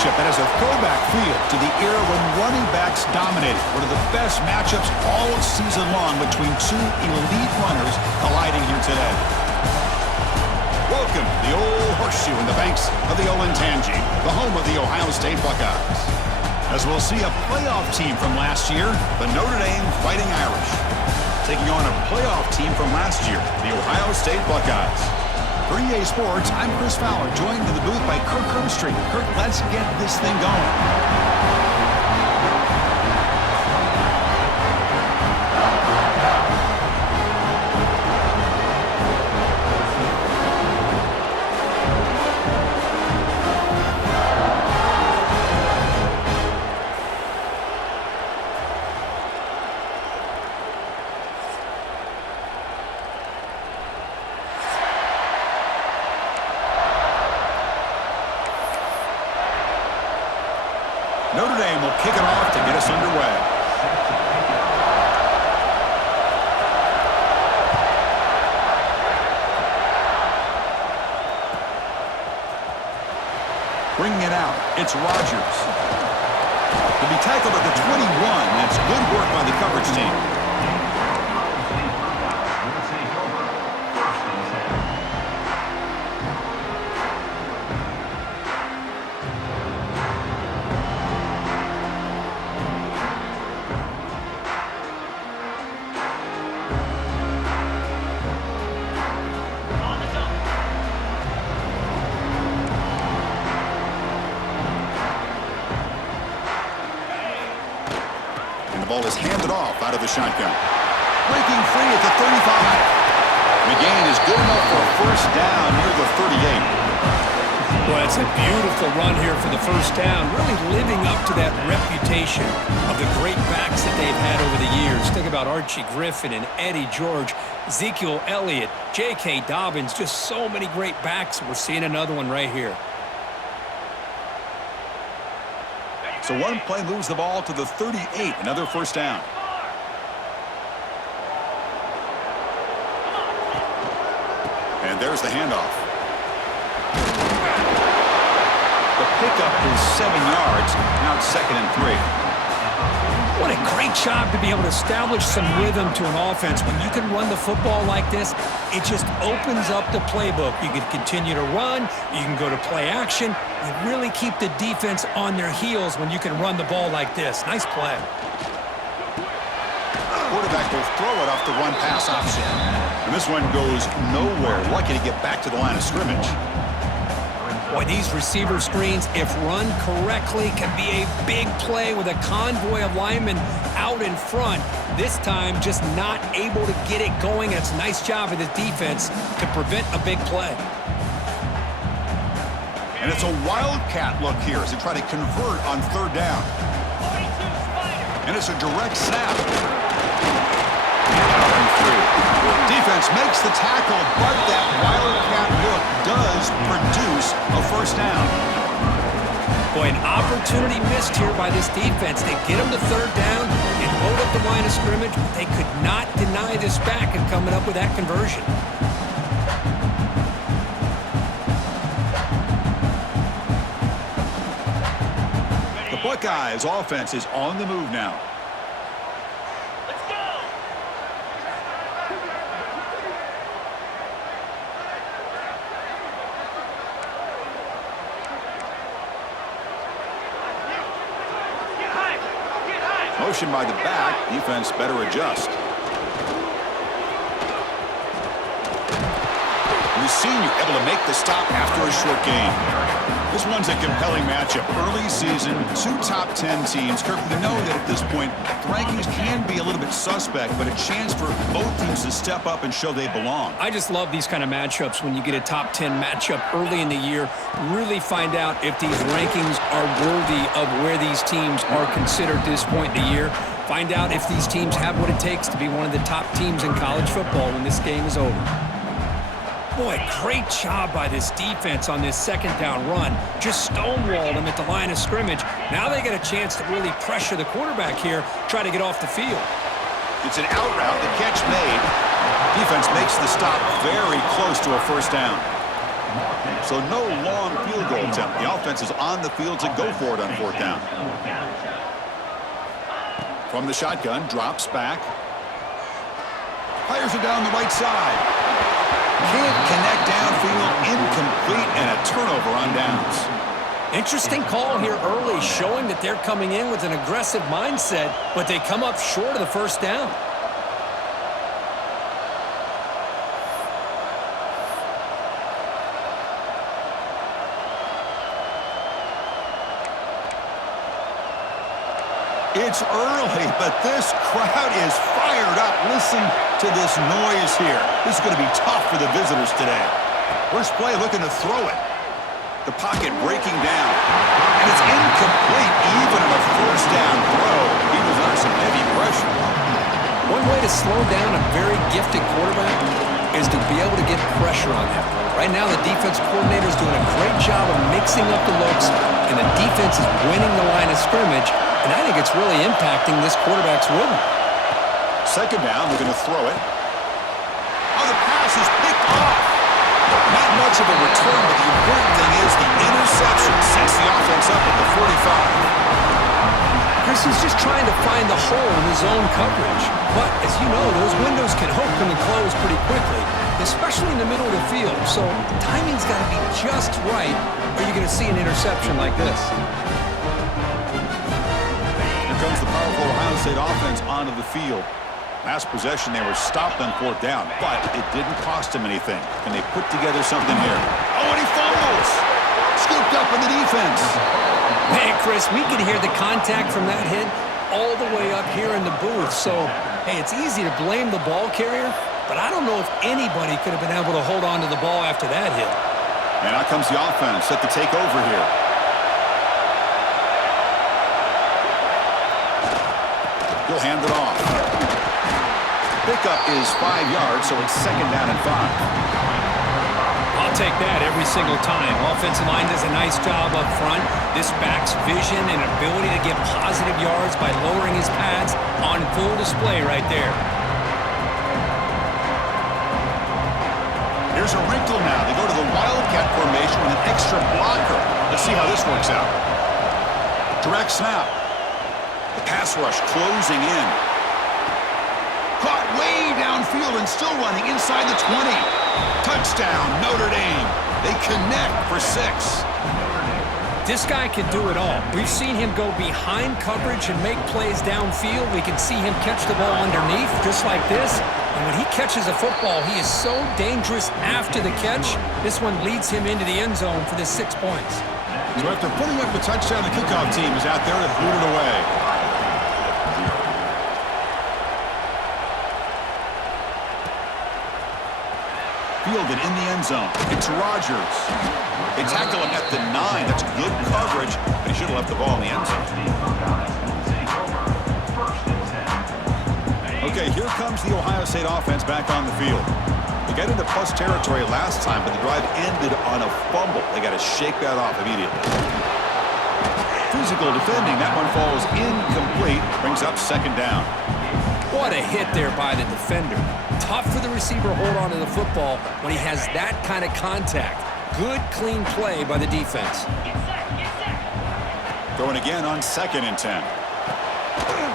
matchup that has a throwback feel to the era when running backs dominated. One of the best matchups all season long between two elite runners colliding here today. Welcome to the old horseshoe in the banks of the Olentangy, the home of the Ohio State Buckeyes. As we'll see a playoff team from last year, the Notre Dame Fighting Irish, taking on a playoff team from last year, the Ohio State Buckeyes. For EA Sports, I'm Chris Fowler, joined in the booth by Kirk Herbstreit. Kirk, let's get this thing going. Notre Dame will kick it off to get us underway. Bringing it out, it's Rodgers. He'll be tackled at the 21. That's good work by the coverage team. Ball is handed off out of the shotgun. Breaking free at the 35. McGain is good enough for a first down near the 38. Well, it's a beautiful run here for the first down, really living up to that reputation of the great backs that they've had over the years. Think about Archie Griffin and Eddie George, Ezekiel Elliott, J.K. Dobbins, just so many great backs. We're seeing another one right here. So one play moves the ball to the 38, another first down. And there's the handoff. The pickup is 7 yards. Now it's 2nd and 3. What a great job to be able to establish some rhythm to an offense. When you can run the football like this, it just opens up the playbook. You can continue to run. You can go to play action. You really keep the defense on their heels when you can run the ball like this. Nice play. Quarterback will throw it off the one pass option. And this one goes nowhere. Lucky to get back to the line of scrimmage. Boy, these receiver screens, if run correctly, can be a big play with a convoy of linemen out in front. This time, just not able to get it going. It's a nice job of the defense to prevent a big play. And it's a wildcat look here as they try to convert on 3rd down. And it's a direct snap. Defense makes the tackle, but that wildcat look does produce a first down. Boy, an opportunity missed here by this defense. They get them to 3rd down and load up the line of scrimmage, but they could not deny this back and coming up with that conversion. The Buckeyes offense is on the move now. Motion by the back. Defense better adjust. We've seen you able to make the stop after a short game. This one's a compelling matchup. Early season, 2 top 10 teams. Kirk, we know that at this point, the rankings can be a little bit suspect, but a chance for both teams to step up and show they belong. I just love these kind of matchups when you get a top 10 matchup early in the year. Really find out if these rankings are worthy of where these teams are considered at this point in the year. Find out if these teams have what it takes to be one of the top teams in college football when this game is over. Boy, great job by this defense on this 2nd down run. Just stonewalled them at the line of scrimmage. Now they get a chance to really pressure the quarterback here, try to get off the field. It's an out route, the catch made. Defense makes the stop very close to a first down. So no long field goal attempt. The offense is on the field to go for it on 4th down. From the shotgun, drops back. Fires it down the right side. Can't connect downfield, incomplete, and a turnover on downs. Interesting call here early, showing that they're coming in with an aggressive mindset, but they come up short of the 1st down. It's early, but this crowd is fired up. Listen to this noise here. This is going to be tough for the visitors today. First play, looking to throw it. The pocket breaking down. And it's incomplete, even on a 1st down throw. He was under some heavy pressure. One way to slow down a very gifted quarterback is to be able to get pressure on him. Right now, the defense coordinator is doing a great job of mixing up the looks, and the defense is winning the line of scrimmage. And I think it's really impacting this quarterback's rhythm. 2nd down, they're going to throw it. Oh, the pass is picked off. Not much of a return, but the important thing is the interception sets the offense up at the 45. Chris, he's just trying to find the hole in his own coverage. But, as you know, those windows can open and close pretty quickly, especially in the middle of the field. So the timing's got to be just right, or you're going to see an interception like this. Comes the powerful Ohio State offense onto the field. Last possession, they were stopped on 4th down, but it didn't cost them anything. Can they put together something here? Oh, and he fumbles! Scooped up in the defense. Man, Chris, we can hear the contact from that hit all the way up here in the booth. So, hey, it's easy to blame the ball carrier, but I don't know if anybody could have been able to hold on to the ball after that hit. And out comes the offense set to take over here. He'll hand it off. Pickup is 5 yards, so it's 2nd down and 5. I'll take that every single time. Offensive line does a nice job up front. This back's vision and ability to get positive yards by lowering his pads on full display right there. Here's a wrinkle now. They go to the Wildcat formation with an extra blocker. Let's see how this works out. Direct snap. The pass rush closing in. Caught way downfield and still running inside the 20. Touchdown, Notre Dame. They connect for 6. This guy can do it all. We've seen him go behind coverage and make plays downfield. We can see him catch the ball underneath, just like this. And when he catches a football, he is so dangerous after the catch. This one leads him into the end zone for the 6 points. So after putting up the touchdown, the kickoff team is out there to boot it away. Fielded in the end zone. It's Rodgers. They tackle him at the 9. That's good coverage. They should have left the ball in the end zone. Okay, here comes the Ohio State offense back on the field. They got into plus territory last time, but the drive ended on a fumble. They got to shake that off immediately. Physical defending. That one falls incomplete. Brings up 2nd down. What a hit there by the defender. Tough for the receiver to hold on to the football when he has that kind of contact. Good, clean play by the defense. Throwing again on 2nd and 10.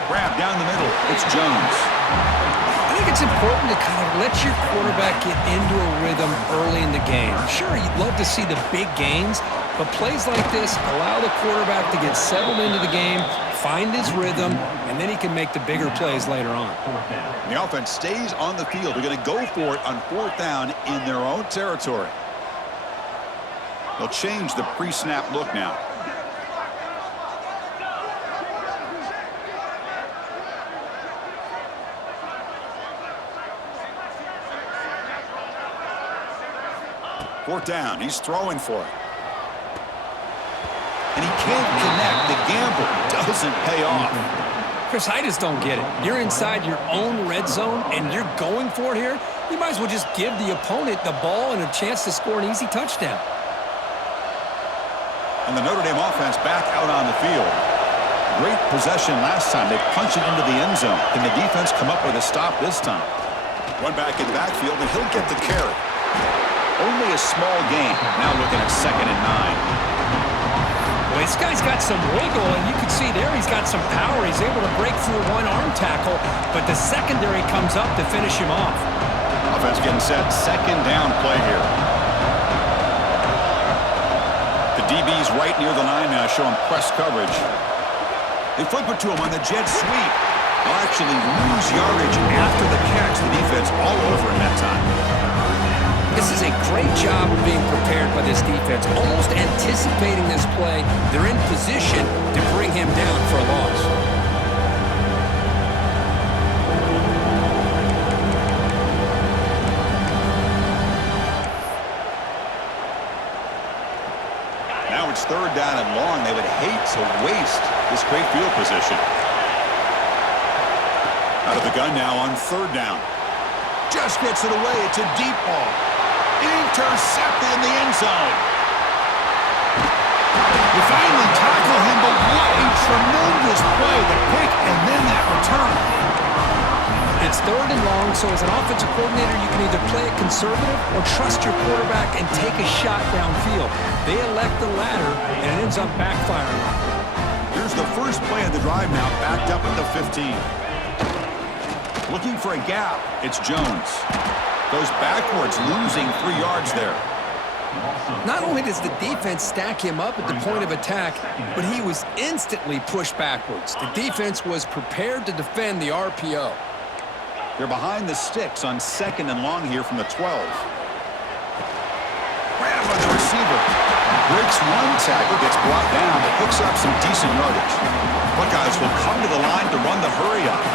Grab down the middle. It's Jones. I think it's important to kind of let your quarterback get into a rhythm early in the game. Sure, you'd love to see the big gains, but plays like this allow the quarterback to get settled into the game, find his rhythm, and then he can make the bigger plays later on. The offense stays on the field. They're going to go for it on 4th down in their own territory. They'll change the pre-snap look now. Fourth down. He's throwing for it. And he can't connect. The gamble doesn't pay off. Chris, I just don't get it. You're inside your own red zone, and you're going for it here. You might as well just give the opponent the ball and a chance to score an easy touchdown. And the Notre Dame offense back out on the field. Great possession last time. They punched it into the end zone. Can the defense come up with a stop this time? One back in the backfield, and he'll get the carry. Only a small gain. Now looking at 2nd and 9. Well, this guy's got some wiggle, and you can see there he's got some power. He's able to break through one arm tackle, but the secondary comes up to finish him off. Offense getting set. 2nd down play here. The DB's right near the line now, showing press coverage. They flip it to him on the jet sweep. They'll actually lose yardage after the catch. The defense all over him that time. This is a great job of being prepared by this defense, almost anticipating this play. They're in position to bring him down for a loss. Now it's 3rd down and long. They would hate to waste this great field position. Out of the gun now on 3rd down. Just gets it away. It's a deep ball. Intercepted in the end zone. You finally tackle him, but what a tremendous play. The pick and then that return. It's 3rd and long, so as an offensive coordinator, you can either play it conservative or trust your quarterback and take a shot downfield. They elect the latter, and it ends up backfiring. Here's the first play of the drive now, backed up at the 15. Looking for a gap. It's Jones. Goes backwards, losing 3 yards there. Not only does the defense stack him up at the point of attack, but he was instantly pushed backwards. The defense was prepared to defend the RPO. They're behind the sticks on 2nd and long here from the 12. Grab on the receiver. Breaks one tackle, gets brought down, but picks up some decent yardage. Buckeyes will come to the line to run the hurry up.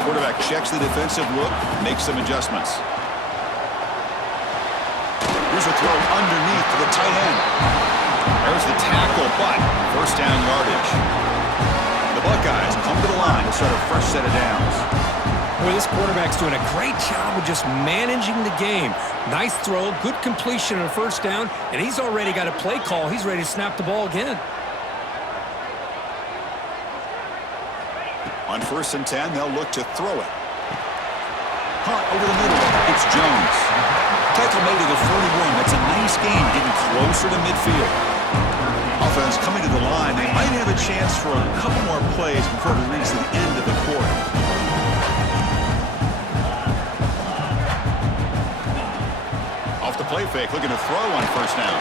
Quarterback checks the defensive look, makes some adjustments. Here's a throw underneath to the tight end. There's the tackle, but 1st down yardage. The Buckeyes come to the line to start a fresh set of downs. Well, this quarterback's doing a great job of just managing the game. Nice throw, good completion on a 1st down, and he's already got a play call. He's ready to snap the ball again. On 1st and 10, they'll look to throw it. Caught over the middle. It's Jones. Tackle made to the 41. That's a nice gain, getting closer to midfield. Offense coming to the line. They might have a chance for a couple more plays before we reach the end of the quarter. Off the play fake, looking to throw on 1st down.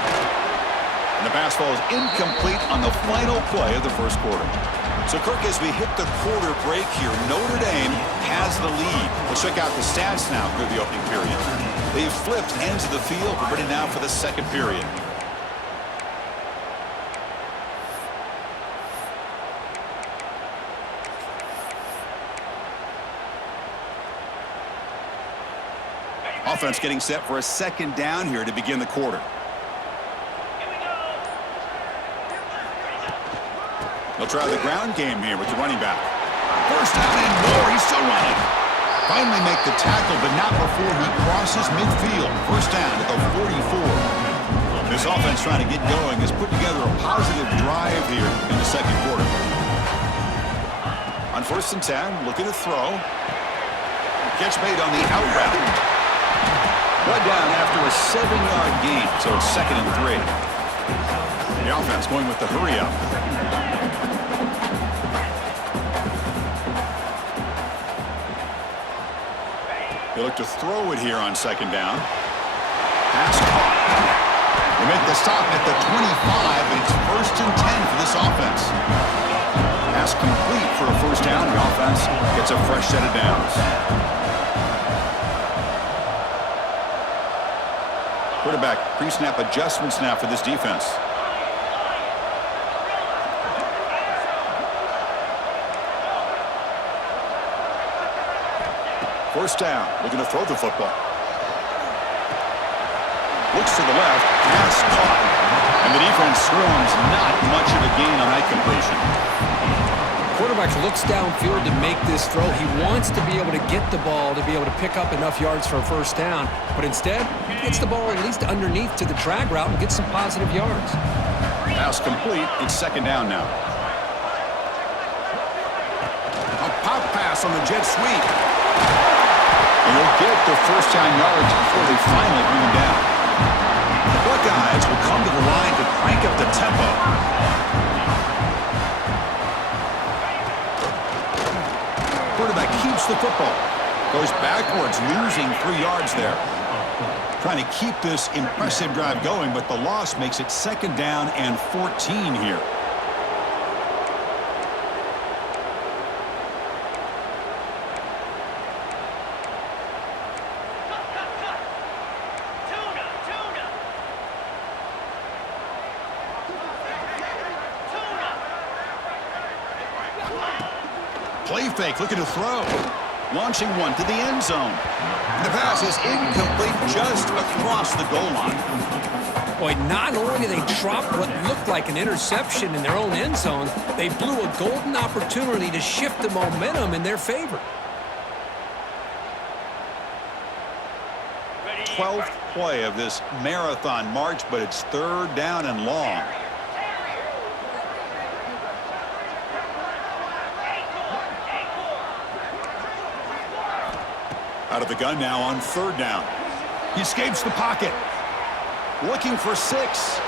And the pass ball is incomplete on the final play of the 1st quarter. So, Kirk, as we hit the quarter break here, Notre Dame has the lead. Let's check out the stats now through the opening period. They've flipped ends of the field. We're ready now for the 2nd period. Offense getting set for a 2nd down here to begin the quarter. They'll try the ground game here with the running back. 1st down and more. He's still running. Finally make the tackle, but not before he crosses midfield. 1st down at the 44. This offense trying to get going has put together a positive drive here in the 2nd quarter. On 1st and 10, looking to throw. Catch made on the out route. One down after a 7-yard gain, so it's 2nd and 3. The offense going with the hurry up. They look to throw it here on 2nd down. Pass caught. They make the stop at the 25, and it's 1st and 10 for this offense. Pass complete for a 1st down. The offense gets a fresh set of downs. Quarterback pre-snap adjustments now for this defense. First down, looking to throw the football. Looks to the left, pass caught. And the defense swarms, not much of a gain on that completion. Quarterback looks downfield to make this throw. He wants to be able to get the ball to be able to pick up enough yards for a 1st down. But instead, he gets the ball at least underneath to the drag route and gets some positive yards. Pass complete. It's 2nd down now. A pop pass on the jet sweep. And he'll get the first down yards before they finally bring him down. The Buckeyes will come to the line to crank up the tempo. Quarterback keeps the football. Goes backwards, losing 3 yards there. Trying to keep this impressive drive going, but the loss makes it second down and 14 here. Play fake, looking to throw. Launching one to the end zone. The pass is incomplete just across the goal line. Boy, not only did they drop what looked like an interception in their own end zone, they blew a golden opportunity to shift the momentum in their favor. 12th play of this marathon march, but it's third down and long. Out of the gun now on third down. He escapes the pocket. Looking for 6.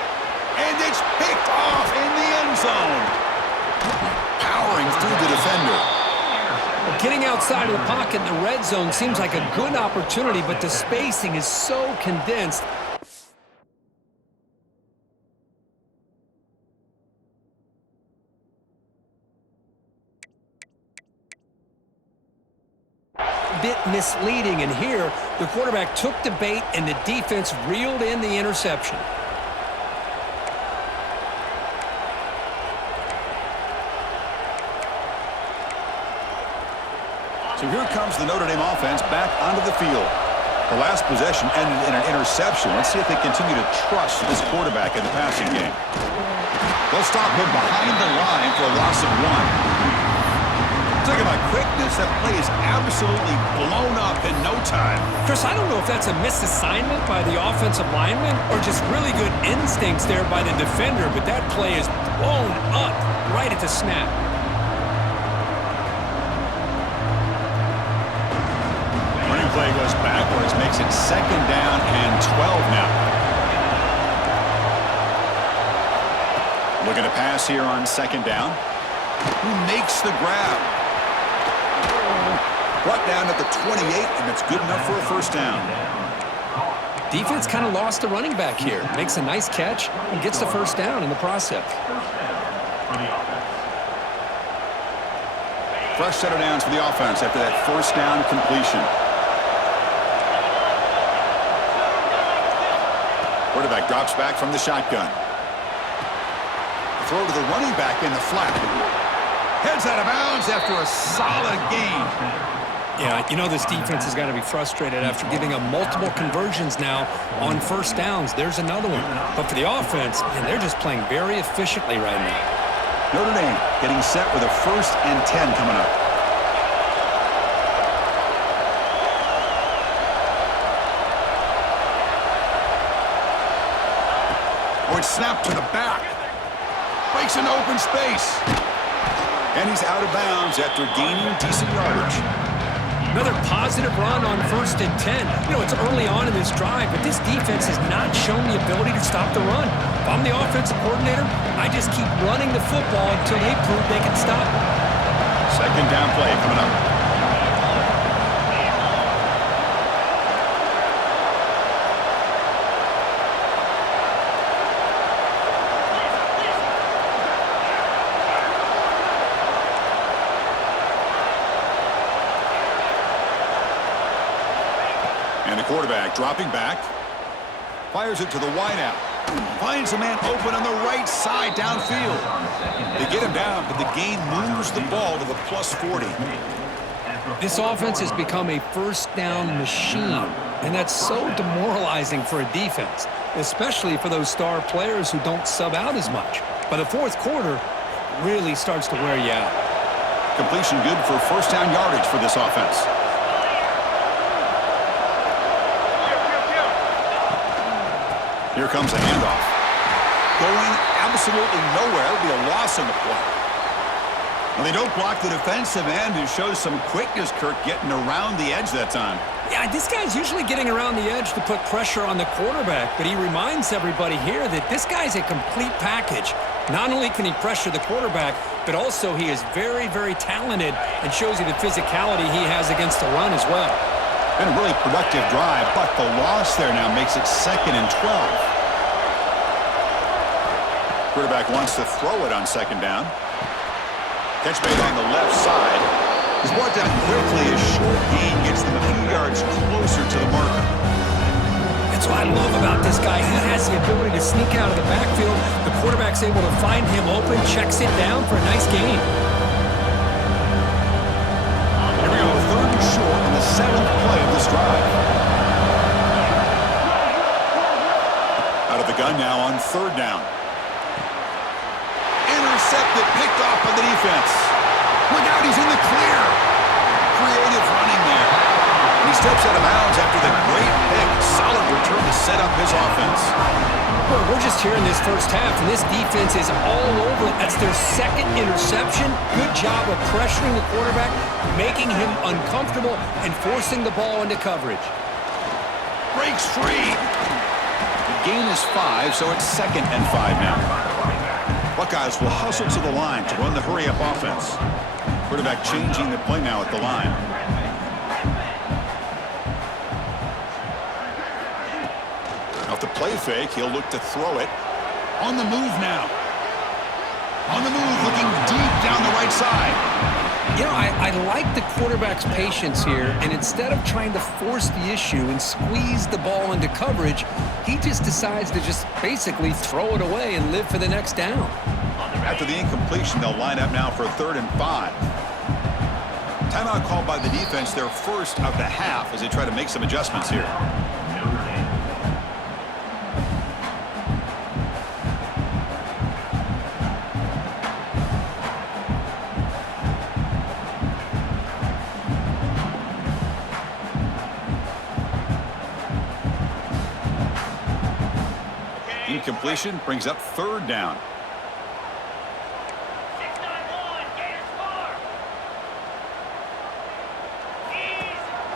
And it's picked off in the end zone. Powering through the defender. Well, getting outside of the pocket in the red zone seems like a good opportunity, but the spacing is so condensed. Bit misleading, and here the quarterback took the bait and the defense reeled in the interception. So here comes the Notre Dame offense back onto the field. The last possession ended in an interception. Let's see if they continue to trust this quarterback in the passing game. They'll stop him behind the line for a loss of 1. Talk about quickness, that play is absolutely blown up in no time. Chris, I don't know if that's a misassignment by the offensive lineman or just really good instincts there by the defender, but that play is blown up right at the snap. Running play goes backwards, makes it second down and 12 now. Looking to pass here on second down. Who makes the grab? Brought down at the 28, and it's good enough for a first down. Defense kind of lost the running back here. Makes a nice catch and gets the first down in the process. Fresh set of downs for the offense after that first down completion. Quarterback drops back from the shotgun. Throw to the running back in the flat. Heads out of bounds after a solid gain. Yeah, you know this defense has got to be frustrated after giving up multiple conversions now on first downs. There's another one. But for the offense, man, they're just playing very efficiently right now. Notre Dame getting set with a 1st and 10 coming up. Oh, it's snapped to the back. Breaks into open space. And he's out of bounds after gaining decent yardage. Another positive run on 1st and 10. You know, it's early on in this drive, but this defense has not shown the ability to stop the run. If I'm the offensive coordinator, I just keep running the football until they prove they can stop it. Second down play coming up. And the quarterback dropping back. Fires it to the wideout. Finds a man open on the right side downfield. They get him down, but the gain moves the ball to the +40. This offense has become a first down machine, and that's so demoralizing for a defense, especially for those star players who don't sub out as much. By the 4th quarter, it really starts to wear you out. Completion good for first down yardage for this offense. Here comes a handoff. Going absolutely nowhere. It'll be a loss in the play. Well, they don't block the defensive end, who shows some quickness, Kirk, getting around the edge that time. Yeah, this guy's usually getting around the edge to put pressure on the quarterback, but he reminds everybody here that this guy's a complete package. Not only can he pressure the quarterback, but also he is very, very talented and shows you the physicality he has against the run as well. Been a really productive drive, but the loss there now makes it 2nd and 12. Quarterback wants to throw it on 2nd down. Catch made on the left side. He's brought down quickly. A short gain gets them a few yards closer to the marker. That's what I love about this guy. He has the ability to sneak out of the backfield. The quarterback's able to find him open, checks it down for a nice gain. Here we go, 3rd and short on the 7th play of this drive. Out of the gun now on 3rd down. Intercepted, picked off by the defense. Look out, he's in the clear. Creative running there. And he steps out of bounds after the great pick. Solid return to set up his offense. Well, we're just here in this first half, and this defense is all over it. That's their 2nd interception. Good job of pressuring the quarterback, making him uncomfortable, and forcing the ball into coverage. Breaks free. The gain is 5, so it's 2nd and 5 now. Buckeyes will hustle to the line to run the hurry-up offense. Quarterback changing the play now at the line. Off the play fake, he'll look to throw it. On the move now. On the move, looking deep down the right side. You know, I like the quarterback's patience here, and instead of trying to force the issue and squeeze the ball into coverage, he just decides to just basically throw it away and live for the next down. After the incompletion, they'll line up now for 3rd and 5. Timeout called by the defense, their first of the half, as they try to make some adjustments here. Incompletion brings up 3rd down.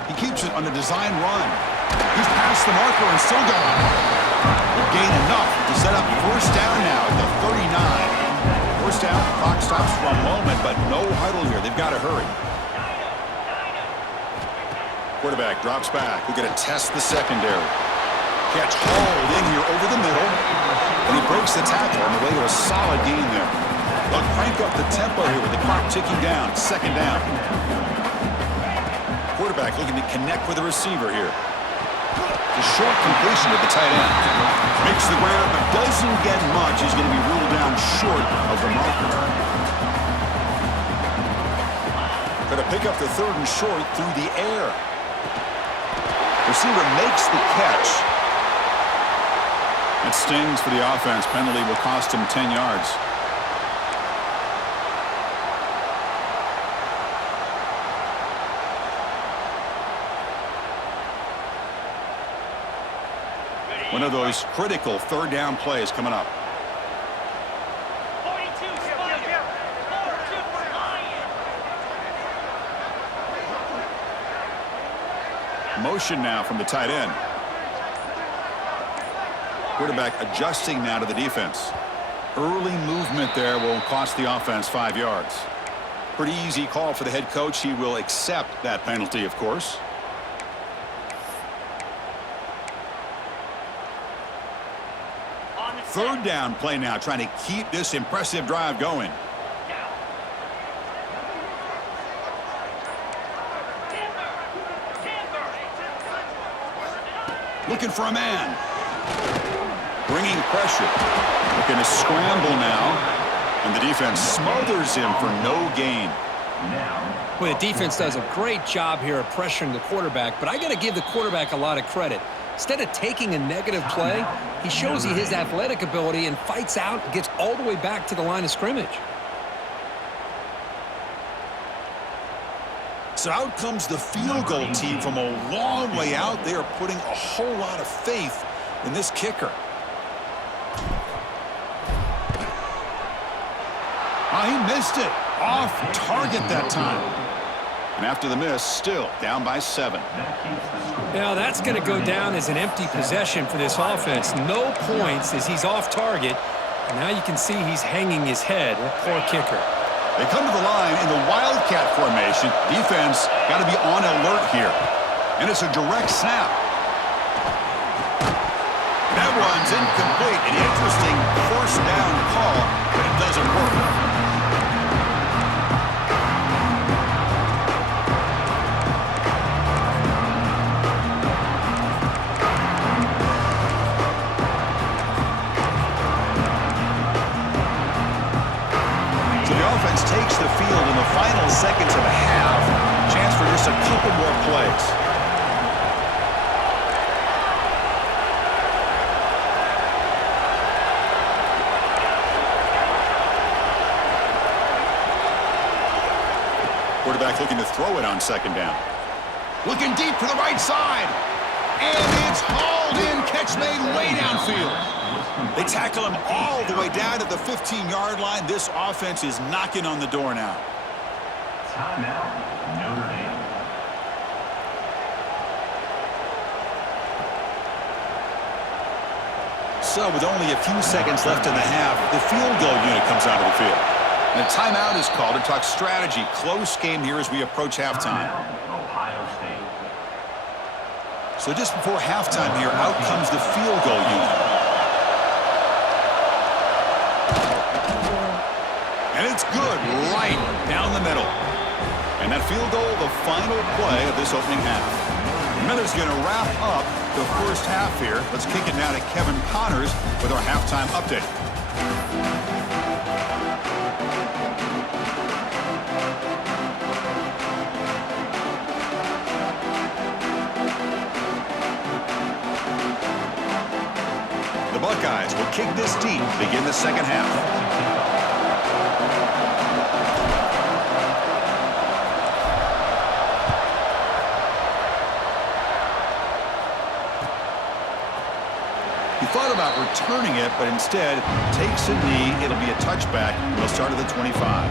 He keeps it on a design run. He's past the marker and still gone. Will gain enough to set up 1st down now at the 39. 1st down, clock stops for a moment, but no huddle here. They've got to hurry. Quarterback drops back. We're going to test the secondary. Catch hauled in here over the middle, and he breaks the tackle on the way to a solid gain there. They'll crank up the tempo here with the clock ticking down. 2nd down. Quarterback looking to connect with the receiver here. The short completion to the tight end. Makes the ground, but doesn't get much. He's going to be ruled down short of the marker. Going to pick up the 3rd and short through the air. Receiver makes the catch. It stings for the offense. Penalty will cost him 10 yards. One of those critical 3rd down plays coming up. Motion now from the tight end. Quarterback adjusting now to the defense. Early movement there will cost the offense 5 yards. Pretty easy call for the head coach. He will accept that penalty, of course. Third down play now, trying to keep this impressive drive going. Looking for a man. Bringing pressure. Looking to scramble now. And the defense smothers him for no gain. Well, the defense does a great job here of pressuring the quarterback, but I got to give the quarterback a lot of credit. Instead of taking a negative play, he shows you his athletic ability and fights out and gets all the way back to the line of scrimmage. So out comes the field goal team from a long way out. They are putting a whole lot of faith in this kicker. He missed it. off target that time. And after the miss, still down by 7. Now that's going to go down as an empty possession for this offense. No points as he's off target. And now you can see he's hanging his head. That poor kicker. They come to the line in the Wildcat formation. Defense got to be on alert here. And it's a direct snap. That one's incomplete. An interesting first down call, but it doesn't work. Takes the field in the final seconds of a half. Chance for just a couple more plays. Quarterback looking to throw it on second down. Looking deep to the right side. And it's hauled in. Catch made way downfield. They tackle him all the way down to the 15-yard line. This offense is knocking on the door now. Timeout, Notre Dame. So with only a few seconds left in the half, the field goal unit comes out of the field. And a timeout is called to talk strategy. Close game here as we approach halftime. Ohio State. So just before halftime here, out comes the field goal unit. And it's good right down the middle. And that field goal, the final play of this opening half. Miller's going to wrap up the first half here. Let's kick it now to Kevin Connors with our halftime update. The Buckeyes will kick this deep, begin the second half. He thought about returning it, but instead takes a knee. It'll be a touchback. He'll start at the 25.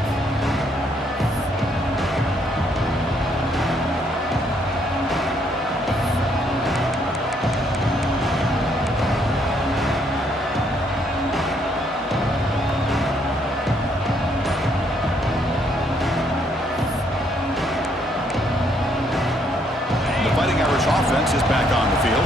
The Fighting Irish offense is back on the field.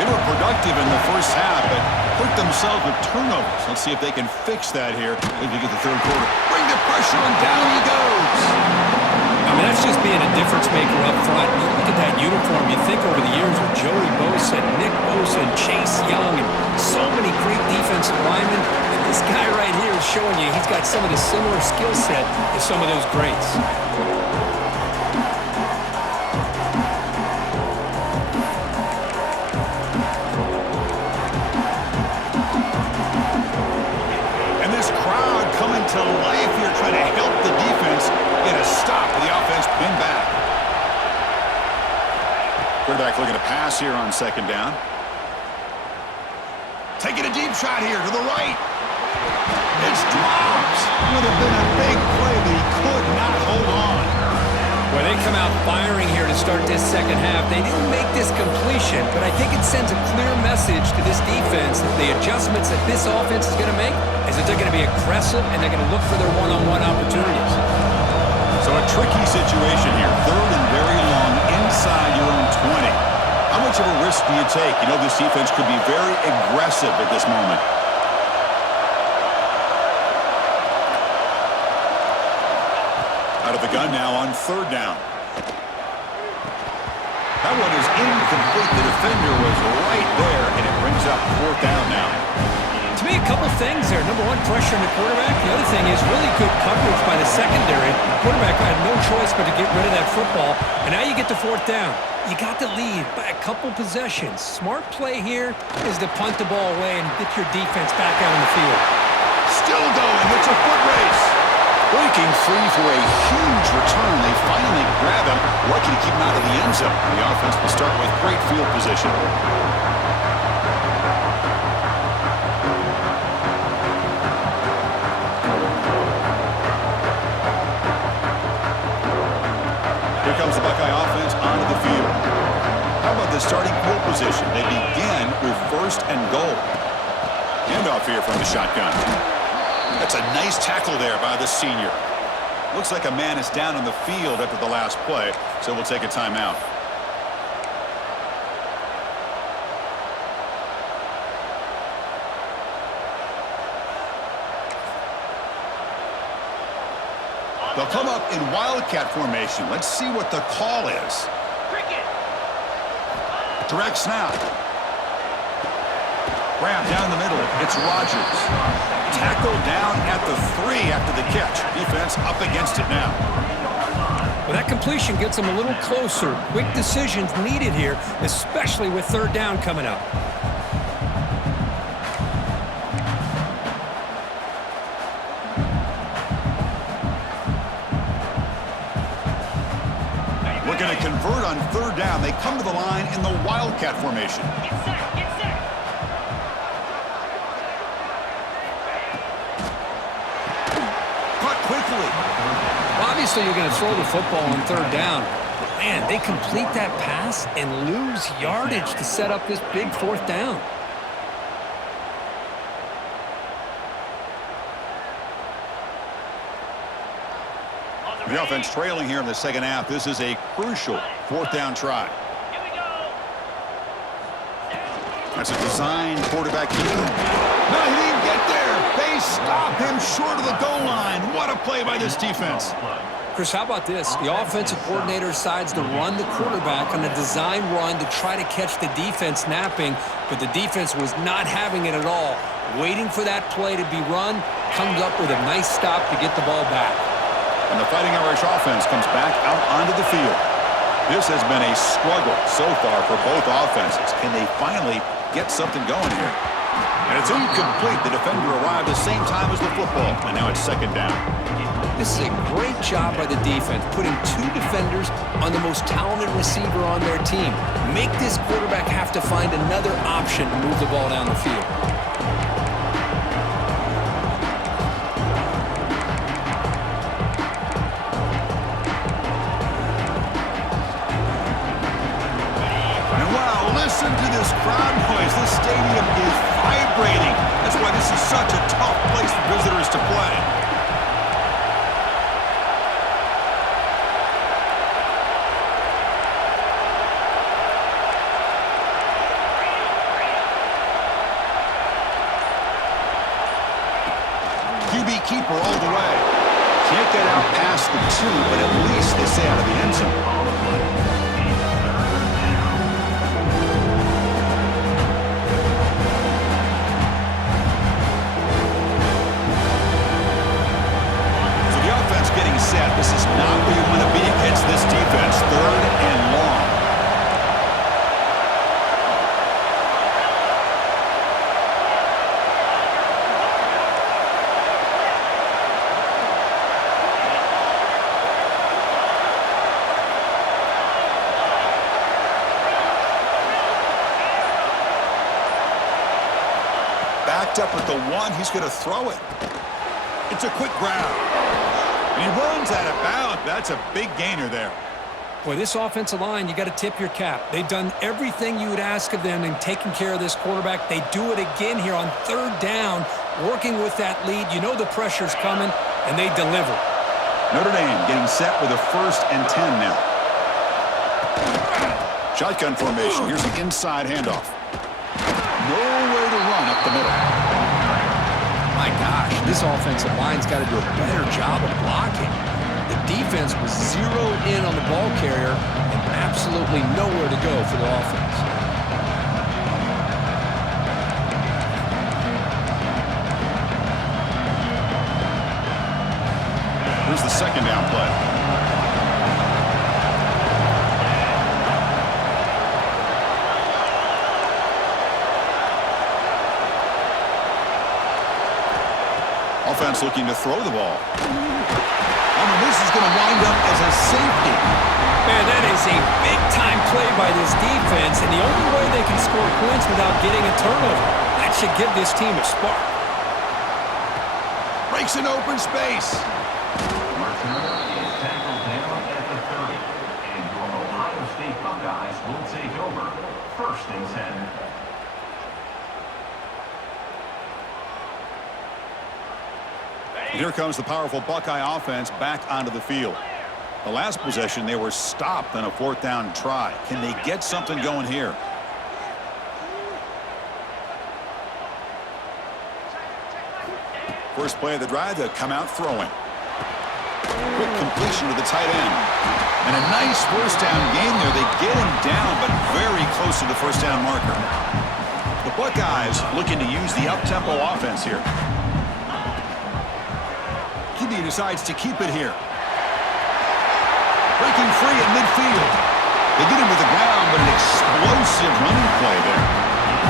They were productive in the first half, but hurt themselves with turnovers. Let's see if they can fix that here as we get the third quarter. Bring the pressure, and down he goes. I mean, that's just being a difference maker up front. You look at that uniform, you think over the years with Joey Bosa, Nick Bosa, and Chase Young, and so many great defensive linemen. And this guy right here is showing you he's got some of the similar skill set as some of those greats. To life here, trying to help the defense get a stop with the offense pinned back. Quarterback looking to pass here on second down. Taking a deep shot here to the right. It's dropped. Would have been a big play, but he could not hold on. Well, they come out firing here to start this second half. They didn't make this completion, but I think it sends a clear message to this defense that the adjustments that this offense is going to make is that they're going to be aggressive and they're going to look for their one-on-one opportunities. So a tricky situation here. Third and very long inside your own 20. How much of a risk do you take? You know this defense could be very aggressive at this moment. Out of the gun now on third down. That one is incomplete. The defender was right there, and it brings up fourth down now. To me, a couple things there. Number one, pressure on the quarterback. The other thing is really good coverage by the secondary. The quarterback had no choice but to get rid of that football. And now you get to fourth down. You got the lead by a couple possessions. Smart play here is to punt the ball away and get your defense back out on the field. Still going. It's a foot race. Breaking free for a huge return. They finally grab him. Lucky to keep him out of the end zone. The offense will start with great field position. Here comes the Buckeye offense onto the field. How about the starting field position? They begin with 1st and goal. Handoff here from the shotgun. That's a nice tackle there by the senior. Looks like a man is down on the field after the last play, so we'll take a timeout. They'll come up in Wildcat formation. Let's see what the call is. Direct snap. Grab down the middle. It's Rodgers. Tackled down at the 3 after the catch. Defense up against it now. Well, that completion gets them a little closer. Quick decisions needed here, especially with 3rd down coming up. Going to convert on 3rd down. They come to the line in the Wildcat formation. Get set, get set. Caught quickly. Well, obviously, you're going to throw the football on 3rd down. But, man, they complete that pass and lose yardage to set up this big 4th down. The offense trailing here in the 2nd half. This is a crucial 4th down try. Here we go. That's a design quarterback keeper. No, he didn't get there. They stop him short of the goal line. What a play by this defense. Chris, how about this? The offensive coordinator decides to run the quarterback on a design run to try to catch the defense napping, but the defense was not having it at all. Waiting for that play to be run, comes up with a nice stop to get the ball back. And the Fighting Irish offense comes back out onto the field. This has been a struggle so far for both offenses. Can they finally get something going here? And it's incomplete. The defender arrived the same time as the football, and now it's 2nd down. This is a great job by the defense, putting 2 defenders on the most talented receiver on their team. Make this quarterback have to find another option to move the ball down the field. Listen to this crowd noise. This stadium is vibrating. That's why this is such a tough place for visitors to play. QB keeper all the way. Can't get out past the 2, but at least they stay out of the end zone. Getting set. This is not where you want to be against this defense. 3rd and long. Backed up at the 1. He's going to throw it. It's a quick grab. He runs out of bounds. That's a big gainer there. Boy, this offensive line, you got to tip your cap. They've done everything you would ask of them in taking care of this quarterback. They do it again here on 3rd down, working with that lead. You know the pressure's coming, and they deliver. Notre Dame getting set with a 1st and 10 now. Shotgun formation. Here's the inside handoff. Nowhere to run up the middle. My gosh, this offensive line's got to do a better job of blocking. The defense was zeroed in on the ball carrier and absolutely nowhere to go for the offense. Here's the 2nd down play. Offense looking to throw the ball. And this is going to wind up as a safety. Man, that is a big-time play by this defense, and the only way they can score points without getting a turnover. That should give this team a spark. Breaks an open space. Martinez is tackled down at the 30. Here comes the powerful Buckeye offense back onto the field. The last possession, they were stopped on a 4th down try. Can they get something going here? First play of the drive, they'll come out throwing. Quick completion to the tight end. And a nice first down gain there. They get him down, but very close to the first down marker. The Buckeyes looking to use the up-tempo offense here. Kibbe decides to keep it here. Breaking free at midfield. They get him to the ground, but an explosive running play there.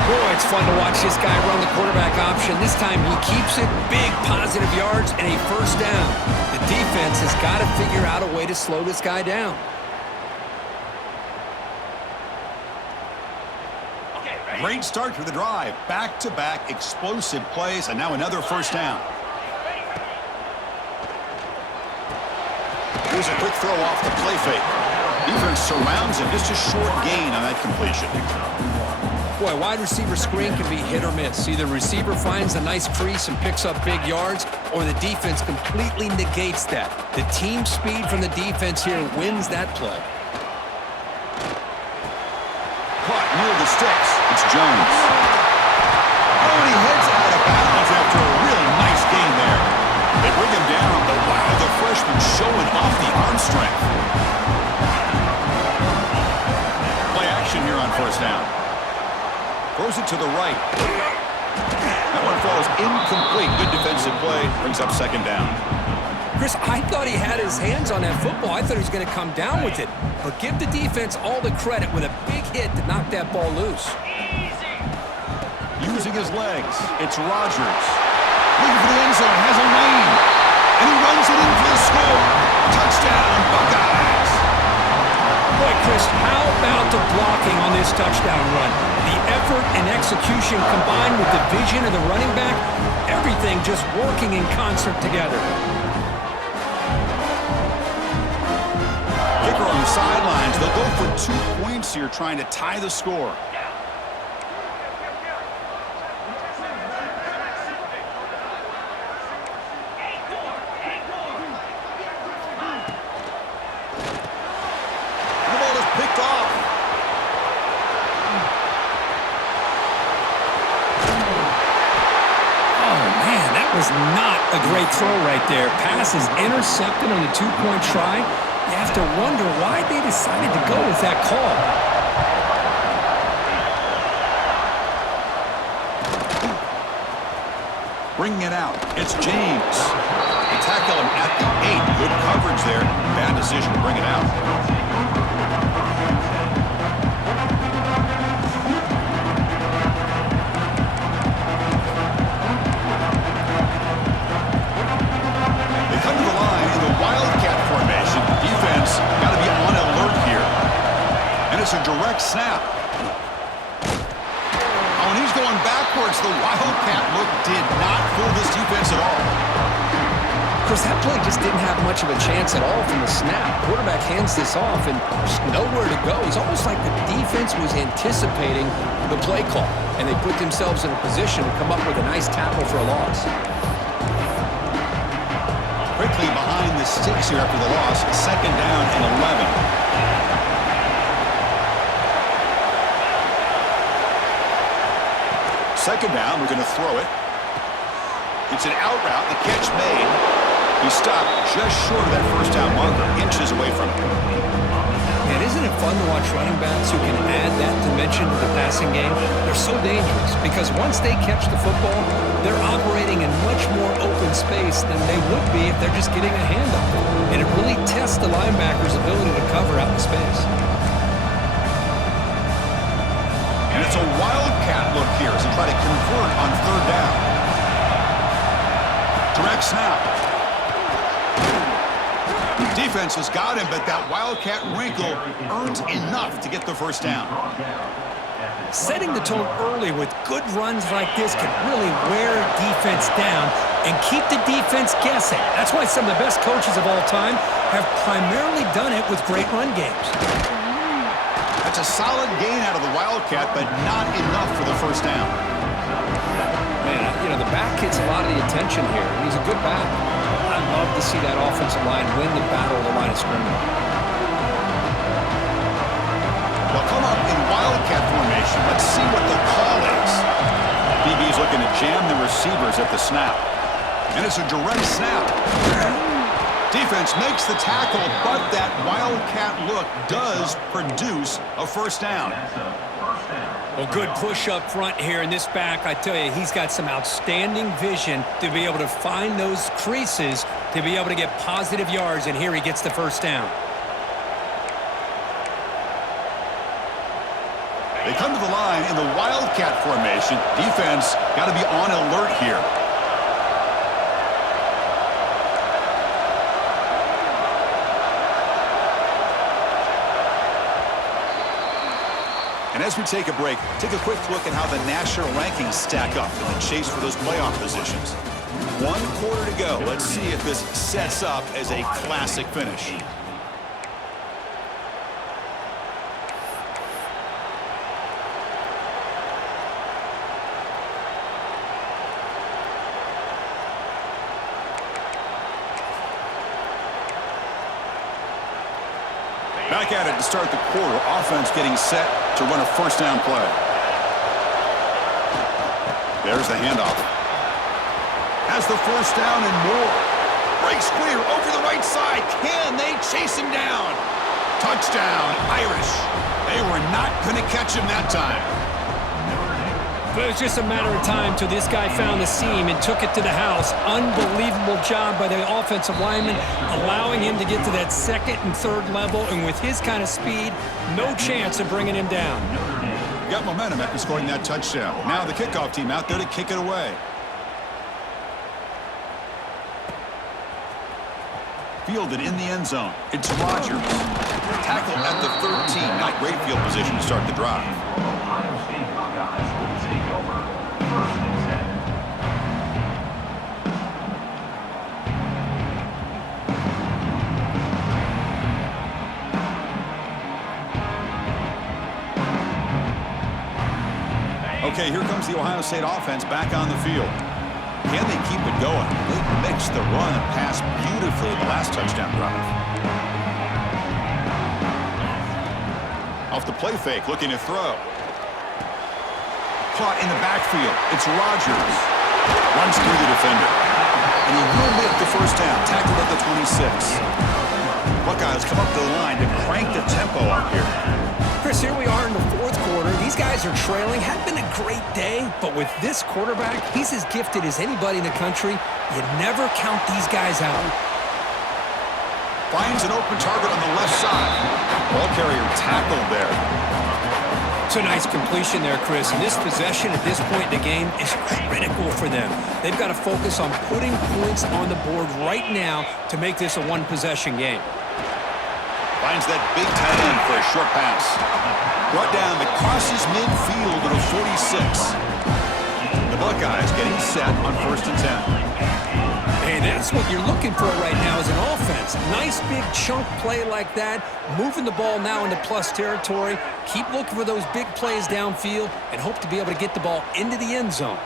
Boy, it's fun to watch this guy run the quarterback option. This time he keeps it, big positive yards, and a first down. The defense has got to figure out a way to slow this guy down. Great start to the drive. Back-to-back explosive plays, and now another first down. Here's a quick throw off the play fake. Defense surrounds him. Just a short gain on that completion. Boy, wide receiver screen can be hit or miss. Either receiver finds a nice crease and picks up big yards, or the defense completely negates that. The team speed from the defense here wins that play. Caught near the sticks. It's Jones. Oh, and he heads out of bounds after a really nice gain there. They bring him down, but wow, the freshman showing off the arm strength. Play action here on first down. Throws it to the right. That one falls incomplete. Good defensive play. Brings up second down. Chris, I thought he had his hands on that football. I thought he was going to come down with it. But give the defense all the credit with a big hit to knock that ball loose. Using his legs, it's Rodgers. Looking for the end zone, has a lane. And he runs it in for the score. Touchdown, Buckeyes. Boy, Chris, how about the blocking on this touchdown run? The effort and execution combined with the vision of the running back, everything just working in concert together. Kicker on the sidelines. They'll go for 2 points here, trying to tie the score. The ball is picked off. Oh, man, that was not a great throw right there. Pass is intercepted on the 2-point try. You have to wonder why they decided to go with that call. Bringing it out. It's James. They tackle him at the 8. Good coverage there. Bad decision to bring it out. They come to the line in the Wildcat formation. Defense got to be on alert here. And it's a direct snap. Oh, and he's going backwards. The Wildcat look did not fool this defense at all. Chris, that play just didn't have much of a chance at all from the snap. Quarterback hands this off and there's nowhere to go. It's almost like the defense was anticipating the play call, and they put themselves in a position to come up with a nice tackle for a loss. Quickly behind the sticks here after the loss. Second down and 11. Second down, we're going to throw it. It's an out route, the catch made. He stopped just short of that first down marker, inches away from it. And isn't it fun to watch running backs who can add that dimension to the passing game? They're so dangerous because once they catch the football, they're operating in much more open space than they would be if they're just getting a handoff. And it really tests the linebacker's ability to cover out in space. And it's a Wildcat look here as they try to convert on third down. Direct snap. Defense has got him, but that Wildcat wrinkle earns enough to get the first down. Setting the tone early with good runs like this can really wear defense down and keep the defense guessing. That's why some of the best coaches of all time have primarily done it with great run games. That's a solid gain out of the Wildcat, but not enough for the first down. Man, You know, the back gets a lot of the attention here. He's a good back. I love to see that offensive line win the battle of the line of scrimmage. They'll come up in wildcat formation. Let's see what the call is. BB's looking to jam the receivers at the snap. And it's a direct snap. Defense makes the tackle, but that wildcat look does produce a first down. Well, good push up front here in this back. I tell you, he's got some outstanding vision to be able to find those creases, to be able to get positive yards, and here he gets the first down. They come to the line in the wildcat formation. Defense got to be on alert here. And as we take a break, take a quick look at how the national rankings stack up in the chase for those playoff positions. 1 quarter to go. Let's see if this sets up as a classic finish. Back at it to start the quarter. Offense getting set to run a first down play. There's the handoff. Has the first down and more. Breaks clear over the right side. Can they chase him down? Touchdown, Irish. They were not going to catch him that time. But it was just a matter of time till this guy found the seam and took it to the house. Unbelievable job by the offensive lineman, allowing him to get to that second and third level. And with his kind of speed, no chance of bringing him down. Got momentum after scoring that touchdown. Now the kickoff team out there to kick it away. Fielded in the end zone. It's Rodgers. Tackle at the 13. Not great field position to start the drive. Ohio State Buckeyes will take over first and 10. Okay, here comes the Ohio State offense back on the field. Can they keep it going? They mixed the run and pass beautifully in the last touchdown drive. Off the play fake, looking to throw. Caught in the backfield. It's Rodgers. Runs through the defender. And he will make the first down. Tackled at the 26. Buckeyes come up the line to crank the tempo up here. Chris, here we are in the fourth quarter. These guys are trailing. Had been a great day, but with this quarterback, he's as gifted as anybody in the country. You never count these guys out. Finds an open target on the left side. Ball carrier tackled there. It's a nice completion there, Chris. And this possession at this point in the game is critical for them. They've got to focus on putting points on the board right now to make this a one-possession game. Finds that big tight end for a short pass. Brought down that crosses midfield at a 46. The Buckeyes getting set on first and 10. Hey, that's what you're looking for right now as an offense. Nice big chunk play like that. Moving the ball now into plus territory. Keep looking for those big plays downfield and hope to be able to get the ball into the end zone.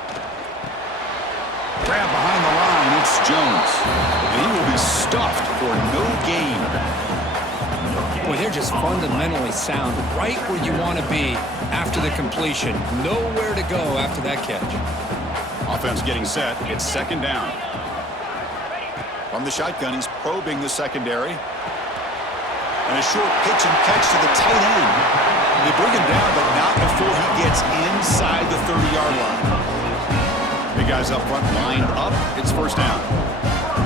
Grab behind the line, it's Jones. And he will be stuffed for no gain. Boy, they're just fundamentally sound, right where you want to be after the completion. Nowhere to go after that catch. Offense getting set. It's second down. From the shotgun, he's probing the secondary. And a short pitch and catch to the tight end. They bring him down, but not before he gets inside the 30-yard line. The guys up front lined up. It's first down.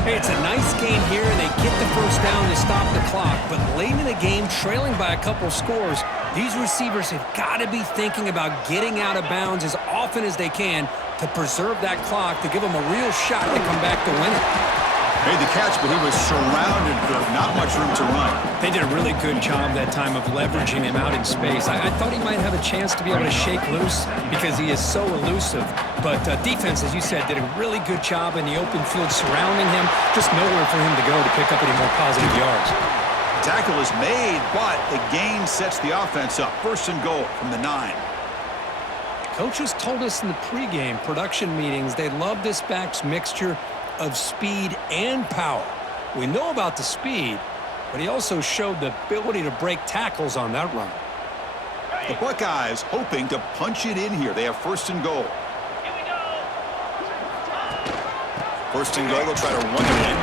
Hey, it's a nice game here, and they get the first down to stop the clock. But late in the game, trailing by a couple scores, these receivers have got to be thinking about getting out of bounds as often as they can to preserve that clock, to give them a real shot to come back to win it. Made the catch, but he was surrounded for not much room to run. They did a really good job that time of leveraging him out in space. I thought he might have a chance to be able to shake loose because he is so elusive. But defense, as you said, did a really good job in the open field surrounding him. Just nowhere for him to go to pick up any more positive yards. Tackle is made, but the gain sets the offense up. First and goal from the 9. Coaches told us in the pregame production meetings they love this back's mixture of speed and power. We know about the speed, but he also showed the ability to break tackles on that run. The Buckeyes hoping to punch it in here. They have first and goal. Here we go. First and goal, they'll try to run it in.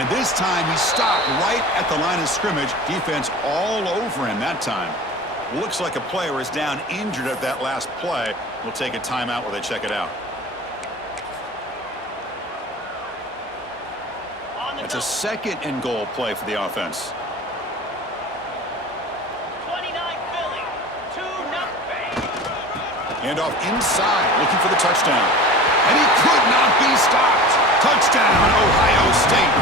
And this time he stopped right at the line of scrimmage. Defense all over him that time. Looks like a player is down injured at that last play. We'll take a timeout while they check it out. That's a second and goal play for the offense. 29 Philly. 2-0. Handoff inside, looking for the touchdown. And he could not be stopped. Touchdown, Ohio State.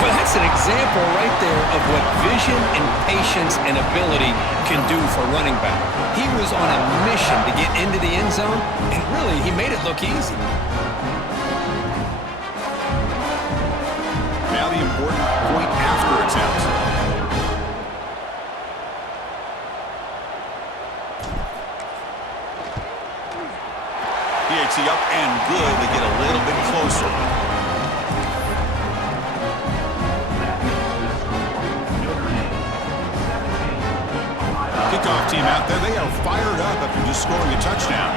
Well, that's an example right there of what vision and patience and ability can do for running back. He was on a mission to get into the end zone, and really, he made it look easy. Now the important point after attempt. PAT up and good. They get a little bit closer. Kickoff team out there. They are fired up after just scoring a touchdown.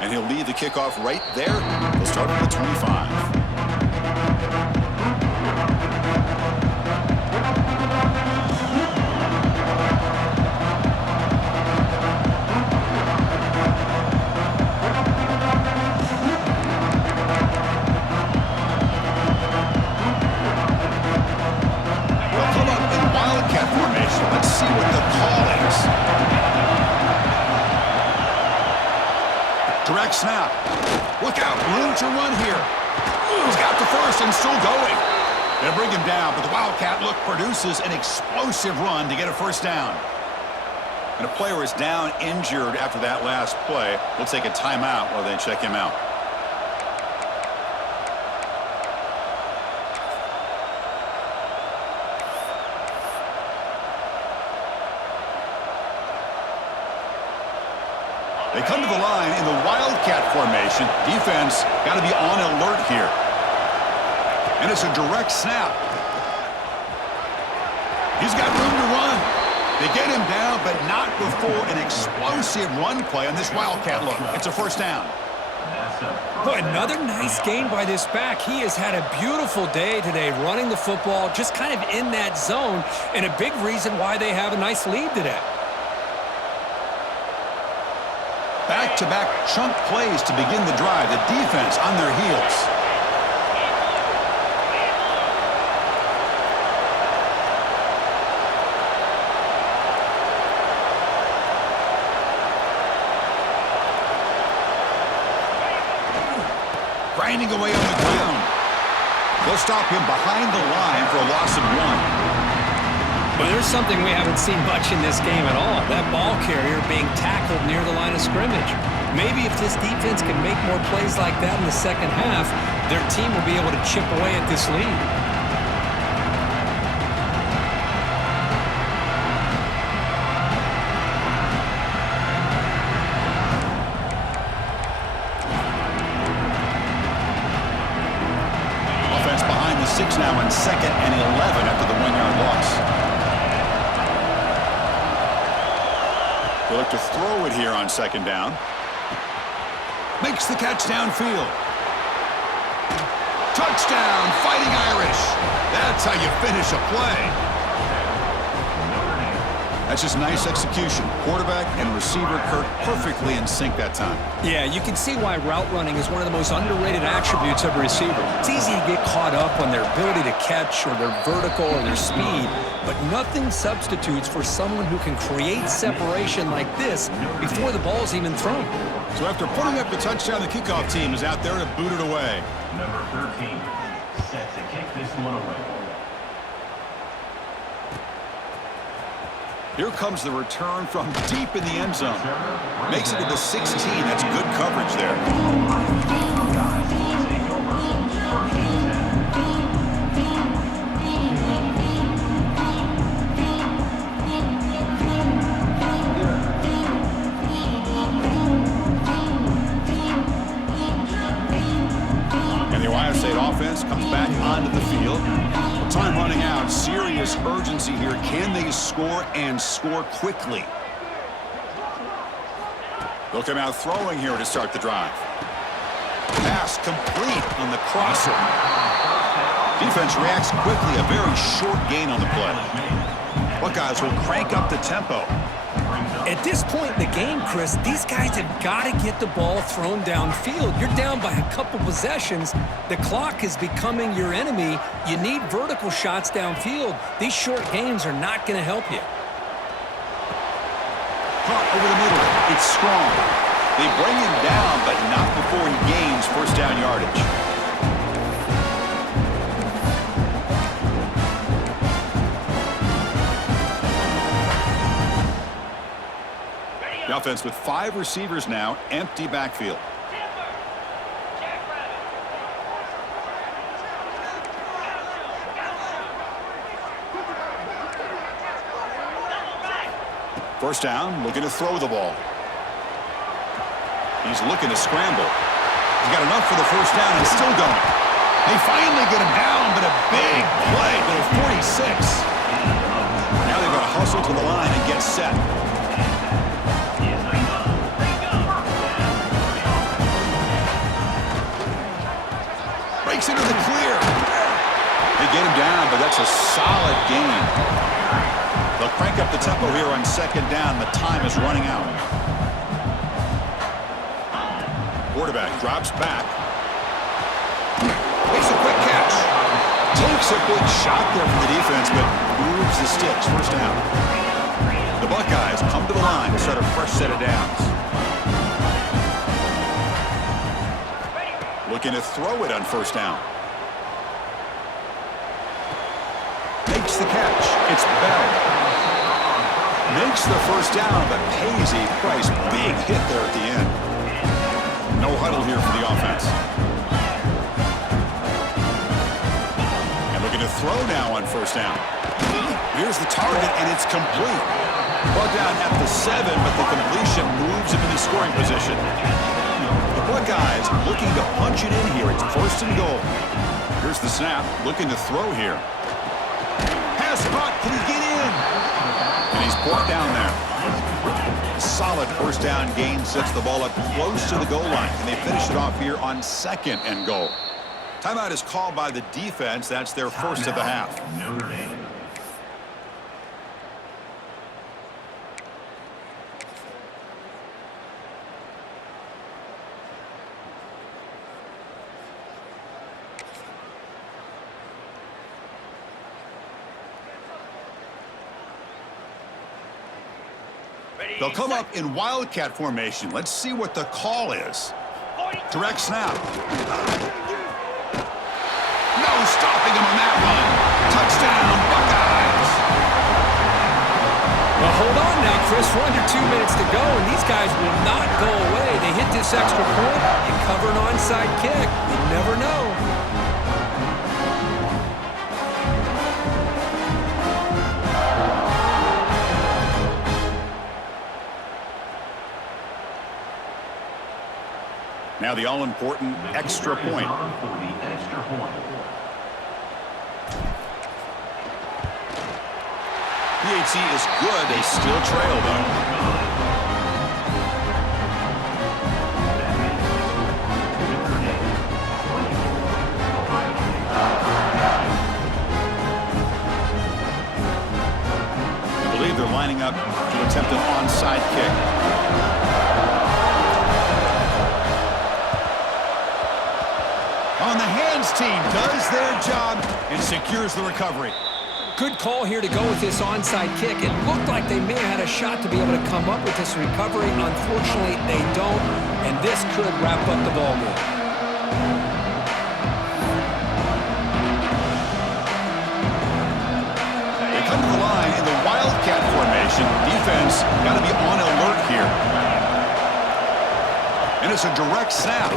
And he'll lead the kickoff right there. They'll start at the 25. They'll come up in Wildcat formation. Let's see what the call is. Direct snap. Look out, room to run here. He's got the first and still going. They'll bring him down, but the Wildcat look produces an explosive run to get a first down. And a player is down injured after that last play. We'll take a timeout while they check him out. They come to the line in the Wildcat formation. Defense got to be on alert here. And it's a direct snap. He's got room to run. They get him down, but not before an explosive run play on this Wildcat look. It's a first down. Boy, another nice gain by this back. He has had a beautiful day today running the football, just kind of in that zone, and a big reason why they have a nice lead today. Back-to-back chunk plays to begin the drive. The defense on their heels. Grinding away on the ground. They'll stop him behind the line for a loss of 1. But there's something we haven't seen much in this game at all. That ball carrier being tackled near the line of scrimmage. Maybe if this defense can make more plays like that in the second half, their team will be able to chip away at this lead. Offense behind the 6 now in 2nd and 11 after the 1-yard loss. They look to throw it here on 2nd down. Makes the catch downfield. Touchdown, Fighting Irish. That's how you finish a play. That's just nice execution. Quarterback and receiver Kirk perfectly in sync that time. Yeah, you can see why route running is one of the most underrated attributes of a receiver. It's easy to get caught up on their ability to catch or their vertical or their speed, but nothing substitutes for someone who can create separation like this before the ball's even thrown. So after putting up the touchdown, the kickoff team is out there to boot it away. Number 13, set to kick this one away. Here comes the return from deep in the end zone. Makes it to the 16. That's good coverage there. offense comes back onto the field. With time running out, serious urgency here. Can they score and score quickly? They'll come out throwing here to start the drive. Pass complete on the crosser. Defense reacts quickly. A very short gain on the play. Buckeyes will crank up the tempo. At this point in the game, Chris, these guys have got to get the ball thrown downfield. You're down by a couple possessions. The clock is becoming your enemy. You need vertical shots downfield. These short gains are not going to help you. Caught over the middle. It's strong. They bring him down, but not before he gains first down yardage. The offense with 5 receivers now, empty backfield. First down, looking to throw the ball. He's looking to scramble. He's got enough for the first down and still going. They finally get him down, but a big play to the 46. Now they've got to hustle to the line and get set. Breaks into the clear. They get him down, but that's a solid gain. They'll crank up the tempo here on second down. The time is running out. Quarterback drops back. Makes a quick catch. Takes a big shot there from the defense, but moves the sticks. First down. The Buckeyes come to the line to start a fresh set of downs. Looking to throw it on first down. Makes the catch. It's Bell. Makes the first down, but pays a price. Big hit there at the end. No huddle here for the offense. And looking to throw now on first down. Here's the target, and it's complete. Ball down at the 7, but the completion moves him into scoring position. The Buckeyes looking to punch it in here. It's first and goal. Here's the snap. Looking to throw here. Pass caught. Can he get in? And he's brought down there. Solid first down gain sets the ball up close to the goal line. And they finish it off here on second and goal. Timeout is called by the defense. That's their first of the half. Notre Dame. They'll come up in Wildcat formation. Let's see what the call is. Direct snap. No stopping him on that one. Touchdown, Buckeyes. Well, hold on now, Chris. We're under 2 minutes to go, and these guys will not go away. They hit this extra point and cover an onside kick. You never know. Now the all-important extra point. For the extra point. PHC is good. They still trail, though. I believe they're lining up to attempt an onside kick. On the hands team does their job and secures the recovery. Good call here to go with this onside kick. It looked like they may have had a shot to be able to come up with this recovery. Unfortunately, they don't, and this could wrap up the ball game. They come to the line in the Wildcat formation. Defense got to be on alert here. And it's a direct snap.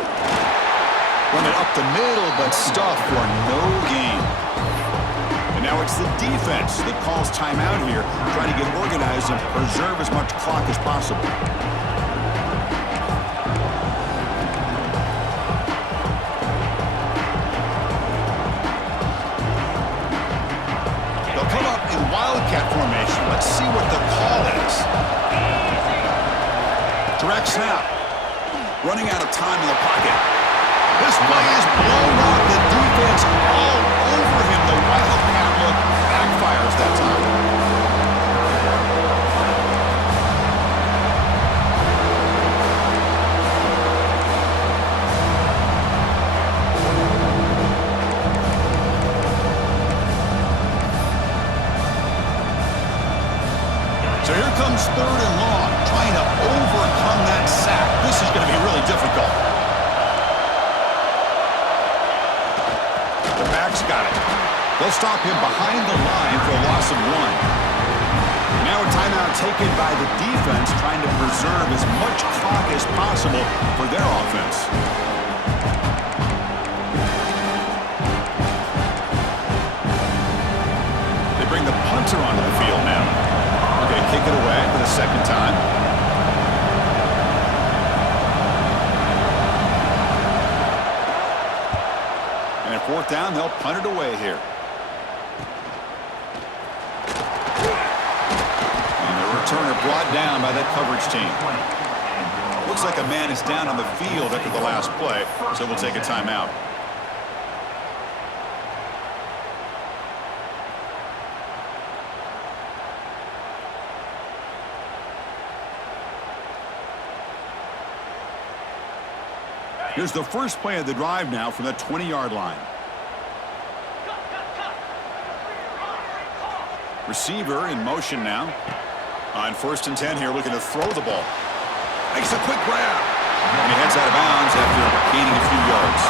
Run it up the middle, but stuffed for no gain. And now it's the defense that calls timeout here, trying to get organized and preserve as much clock as possible. Direct snap. Running out of time in the pocket. This play is blown up. The defense all over him. The wildcat look backfires that time. So here comes 3rd and long, trying to overcome that sack. This is going to be really difficult. The back's got it. They'll stop him behind the line for a loss of 1. Now a timeout taken by the defense, trying to preserve as much clock as possible for their offense. They bring the punter onto the field now. Okay, kick it away for the second time. And at 4th down, they'll punt it away here. And the returner brought down by that coverage team. Looks like a man is down on the field after the last play, so we'll take a timeout. Here's the first play of the drive now from the 20-yard line. Receiver in motion now. On 1st and 10 here, looking to throw the ball. Makes a quick grab. And he heads out of bounds after gaining a few yards.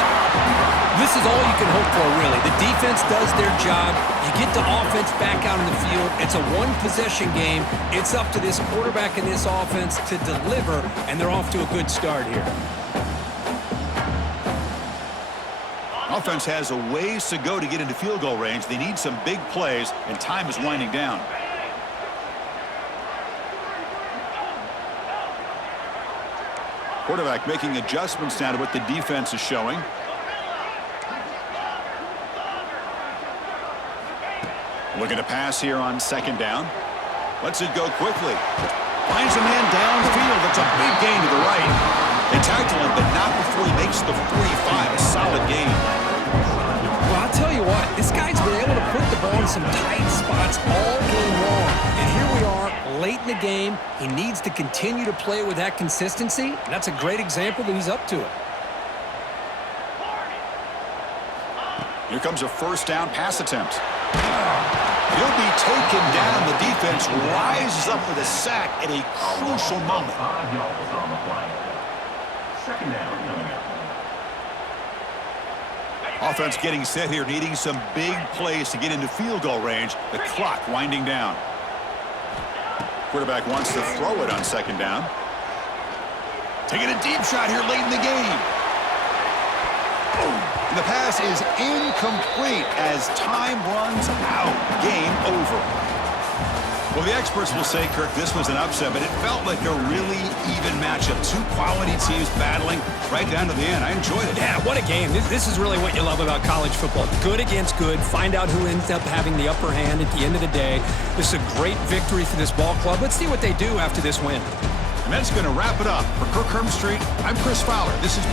This is all you can hope for, really. The defense does their job. You get the offense back out in the field. It's a one-possession game. It's up to this quarterback and this offense to deliver, and they're off to a good start here. Offense has a ways to go to get into field goal range. They need some big plays, and time is winding down. Quarterback making adjustments now to what the defense is showing. Looking to pass here on 2nd down. Lets it go quickly. Finds a man downfield. That's a big gain to the right. They tackle him, but not before he makes the 45. A solid gain. Well, I'll tell you what, this guy's been able to put the ball in some tight spots all game long. And here we are, late in the game. He needs to continue to play with that consistency. And that's a great example that he's up to it. Here comes a 1st down pass attempt. He'll be taken down. The defense rises up with a sack at a crucial moment. 5 yards on the play. 2nd down coming up. Offense getting set here, needing some big plays to get into field goal range. The clock winding down. Quarterback wants to throw it on 2nd down. Taking a deep shot here late in the game. And the pass is incomplete as time runs out. Game over. Well, the experts will say, Kirk, this was an upset, but it felt like a really even matchup. 2 quality teams battling right down to the end. I enjoyed it. Yeah, what a game. This is really what you love about college football. Good against good. Find out who ends up having the upper hand at the end of the day. This is a great victory for this ball club. Let's see what they do after this win. And that's going to wrap it up. For Kirk Hermstreet, I'm Chris Fowler. This is